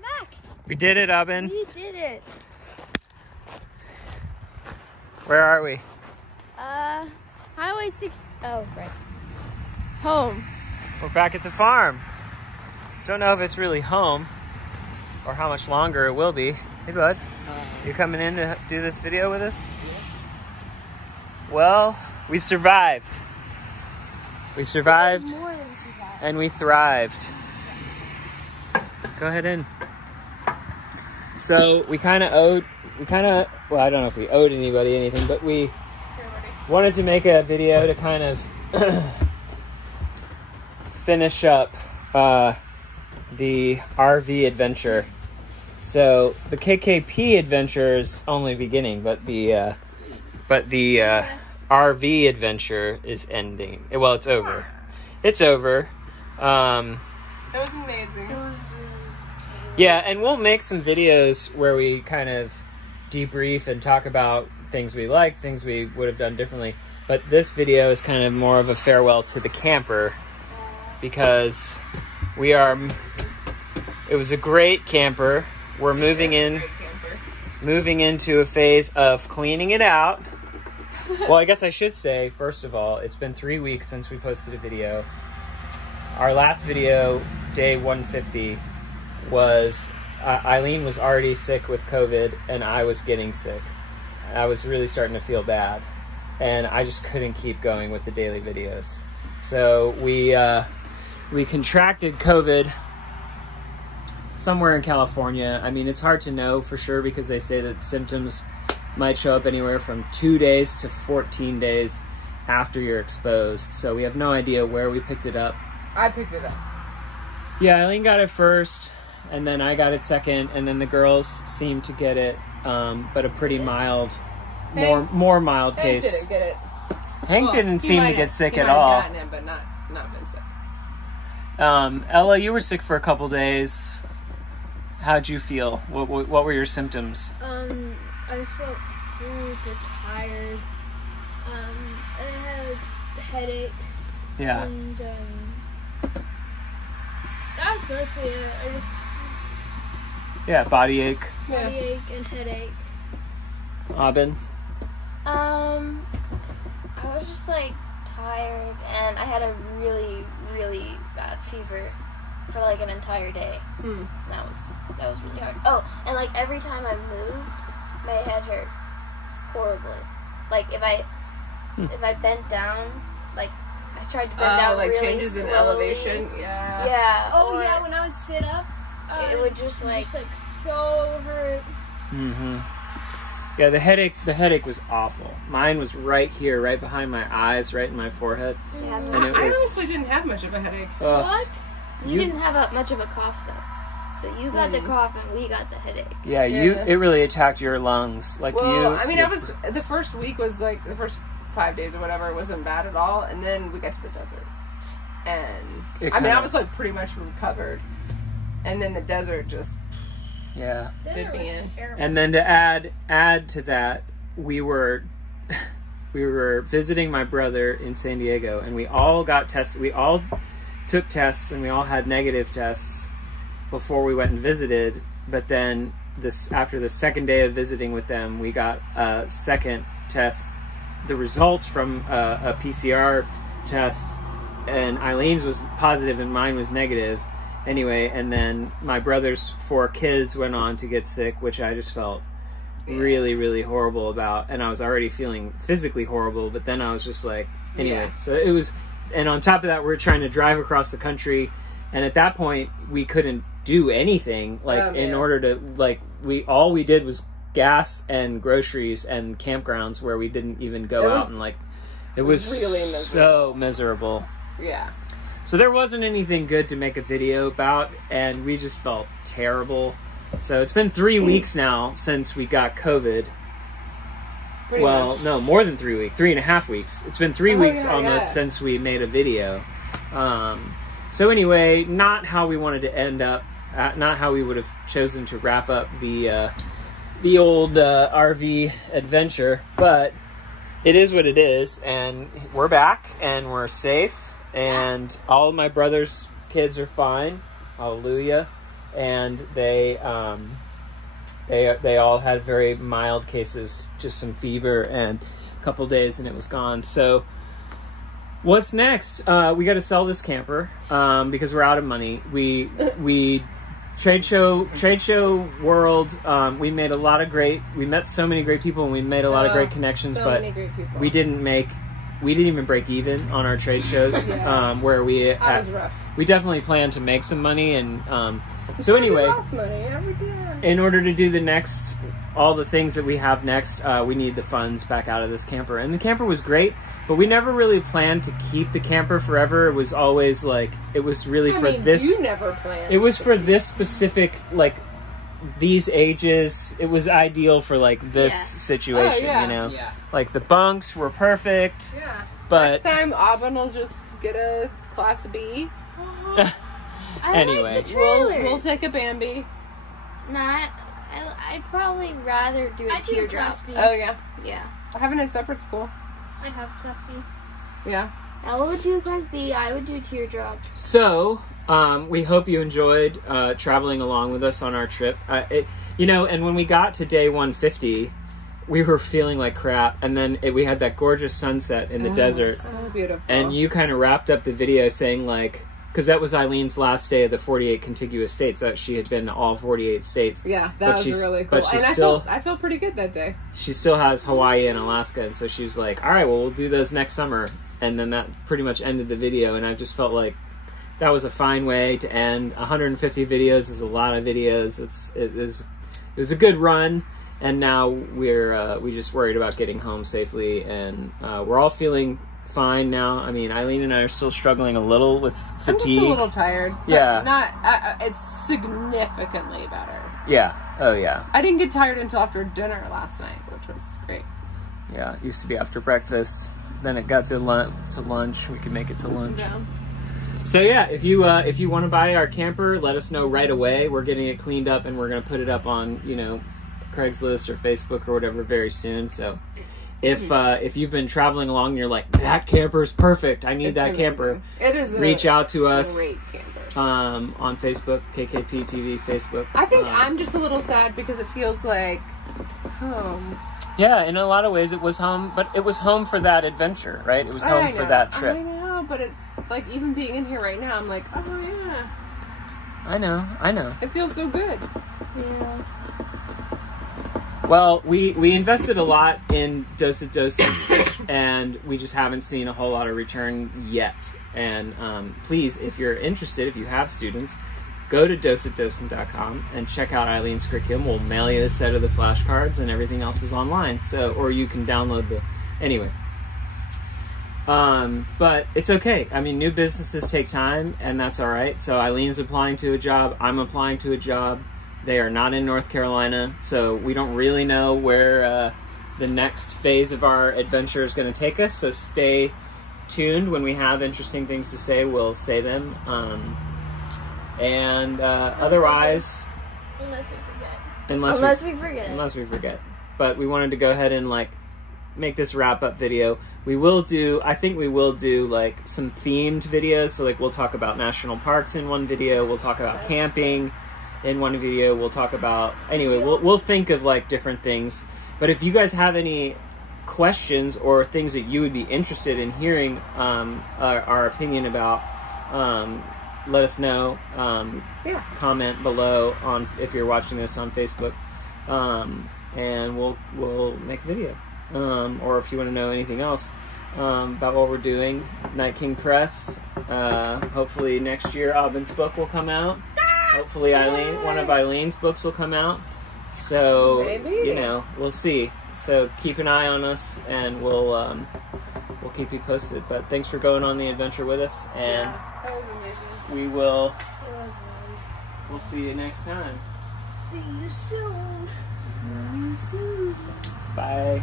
we're back. We did it, Abin. We did it. Where are we? Highway 6. Oh, right. Home. We're back at the farm. Don't know if it's really home or how much longer it will be. Hey, bud. You coming in to do this video with us? Yeah. Well, we survived. We survived. More than survived. And we thrived. Go ahead in. So we kind of well, I don't know if we owed anybody anything, but we wanted to make a video to kind of finish up the RV adventure. So the KKP adventure is only beginning, but the RV adventure is ending. Well, it's over. It's over. It was amazing. Yeah, and we'll make some videos where we kind of debrief and talk about things we like, things we would have done differently. But this video is kind of more of a farewell to the camper because it was a great camper. We're moving into a phase of cleaning it out. Well, I guess I should say, first of all, it's been 3 weeks since we posted a video. Our last video, day 150, was Eileen was already sick with COVID and I was getting sick. I was really starting to feel bad and I just couldn't keep going with the daily videos. So we contracted COVID somewhere in California. I mean, it's hard to know for sure because they say that symptoms might show up anywhere from 2 days to 14 days after you're exposed. So we have no idea where we picked it up. I picked it up. Yeah, Eileen got it first, and then I got it second, and then the girls seemed to get it, but a pretty mild, more mild Hank case. didn't get it. Hank didn't seem to get sick at all. He might have gotten it, but not been sick. Ella, you were sick for a couple days. How'd you feel? What were your symptoms? I just felt super tired. And I had headaches. Yeah. And that was mostly it. I just Body ache. body ache and headache. Abin? I was just like tired and I had a really, really bad fever for like an entire day. That was really hard. Oh, and like every time I moved, my head hurt horribly. Like if I bent down, like I tried to bend down like really changes slowly. in elevation. Yeah. Yeah. Oh or yeah, when I would sit up, it would just like so hurt. Yeah, the headache was awful. Mine was right here, right behind my eyes, right in my forehead. Yeah, And I it was, honestly didn't have much of a headache. What? you didn't have much of a cough though. So you got the cough and we got the headache. Yeah, it really attacked your lungs. Like the first week was like the first 5 days or whatever, it wasn't bad at all, and then we got to the desert, and I was like pretty much recovered, and then the desert just did me in. And then to add to that, we were visiting my brother in San Diego, and we all got tested. We all took tests, and we all had negative tests before we went and visited. But then after the second day of visiting with them, we got a second test. The results from a PCR test, and Eileen's was positive and mine was negative. Anyway, and then my brother's 4 kids went on to get sick, which I just felt really, really horrible about. And I was already feeling physically horrible, but then I was just like, anyway. So it was, and on top of that, we're trying to drive across the country. And at that point, we couldn't do anything. Like, in order to, like, all we did was gas and groceries and campgrounds where we didn't even go out. And, like, it was really so miserable. Yeah. So there wasn't anything good to make a video about, and we just felt terrible. So it's been 3 weeks now since we got COVID. Pretty much. No, more than 3 weeks. 3.5 weeks. It's been 3 weeks almost since we made a video. So anyway, not how we wanted to end up. Not how we would have chosen to wrap up the old RV adventure, but it is what it is, and we're back, and we're safe. And all of my brother's kids are fine. Hallelujah. and they all had very mild cases, just some fever, and a couple days, and it was gone. So what's next? We got to sell this camper because we're out of money. We trade show world. We met so many great people, and we made a lot of great connections. But we didn't even break even on our trade shows. Where we was rough. We definitely plan to make some money, and so anyway, lost money every day. In order to do all the things that we have next, we need the funds back out of this camper. And the camper was great, but we never really planned to keep the camper forever. It was always like, it was really this. You never planned. It was for this specific, like, these ages. It was ideal for, like, this situation, you know? Yeah. Like, the bunks were perfect. Yeah. But next time, Aubin will just get a Class B. Anyway. like the trailers. We'll take a Bambi. I'd probably rather do a teardrop. Oh, yeah. Yeah. Having it separate's cool. I have Class B. Yeah. Ella would do Class B. I would do teardrop. So, we hope you enjoyed traveling along with us on our trip. You know, and when we got to day 150, we were feeling like crap. And then we had that gorgeous sunset in the desert. So beautiful. And you kind of wrapped up the video saying, like, because that was Eileen's last day of the 48 contiguous states. That she had been to all 48 states. Yeah, that was really cool. But I felt pretty good that day. She still has Hawaii and Alaska, and so she was like, all right, well, we'll do those next summer. And then that pretty much ended the video, and I just felt like that was a fine way to end. 150 videos is a lot of videos. It was a good run, and now we just worried about getting home safely, and we're all feeling fine now. I mean, Eileen and I are still struggling a little with fatigue. I'm just a little tired. But Yeah. it's significantly better. Yeah. Oh, yeah. I didn't get tired until after dinner last night, which was great. Yeah, it used to be after breakfast. Then it got to lunch. We could make it to lunch. Yeah. So yeah, if you want to buy our camper, let us know right away. We're getting it cleaned up, and we're going to put it up on, you know, Craigslist or Facebook or whatever very soon. So if you've been traveling along and you're like, that camper's perfect, I need that camper, it is reach out to us. Great camper. On Facebook, KKP.TV Facebook. I think I'm just a little sad because it feels like home. Yeah, in a lot of ways it was home, but it was home for that adventure, right? It was home for that trip. I know, but it's like even being in here right now, I'm like, oh yeah. I know. It feels so good. Yeah. Well, we invested a lot in Docet, and we just haven't seen a whole lot of return yet. And please, if you're interested, if you have students, go to docetdocent.com and check out Eileen's curriculum. We'll mail you a set of the flashcards, and everything else is online. So, or you can download anyway. But it's okay. I mean, new businesses take time, and that's all right. So Eileen's applying to a job. I'm applying to a job. They are not in North Carolina, so we don't really know where the next phase of our adventure is going to take us. So stay tuned. When we have interesting things to say, we'll say them. Otherwise, Unless we forget. But we wanted to go ahead and like make this wrap up video. I think we will do like some themed videos. So like we'll talk about national parks in one video. We'll talk about camping in one video. We'll talk about, we'll think of like different things. But if you guys have any questions or things that you would be interested in hearing our opinion about, let us know. Comment below if you're watching this on Facebook, and we'll make a video. Or if you want to know anything else about what we're doing, Night King Press. Hopefully next year Aubin's book will come out. Hopefully one of Eileen's books will come out. So maybe. We'll see. So keep an eye on us, and we'll keep you posted. But thanks for going on the adventure with us, and that was amazing. we'll see you next time. See you soon. Bye.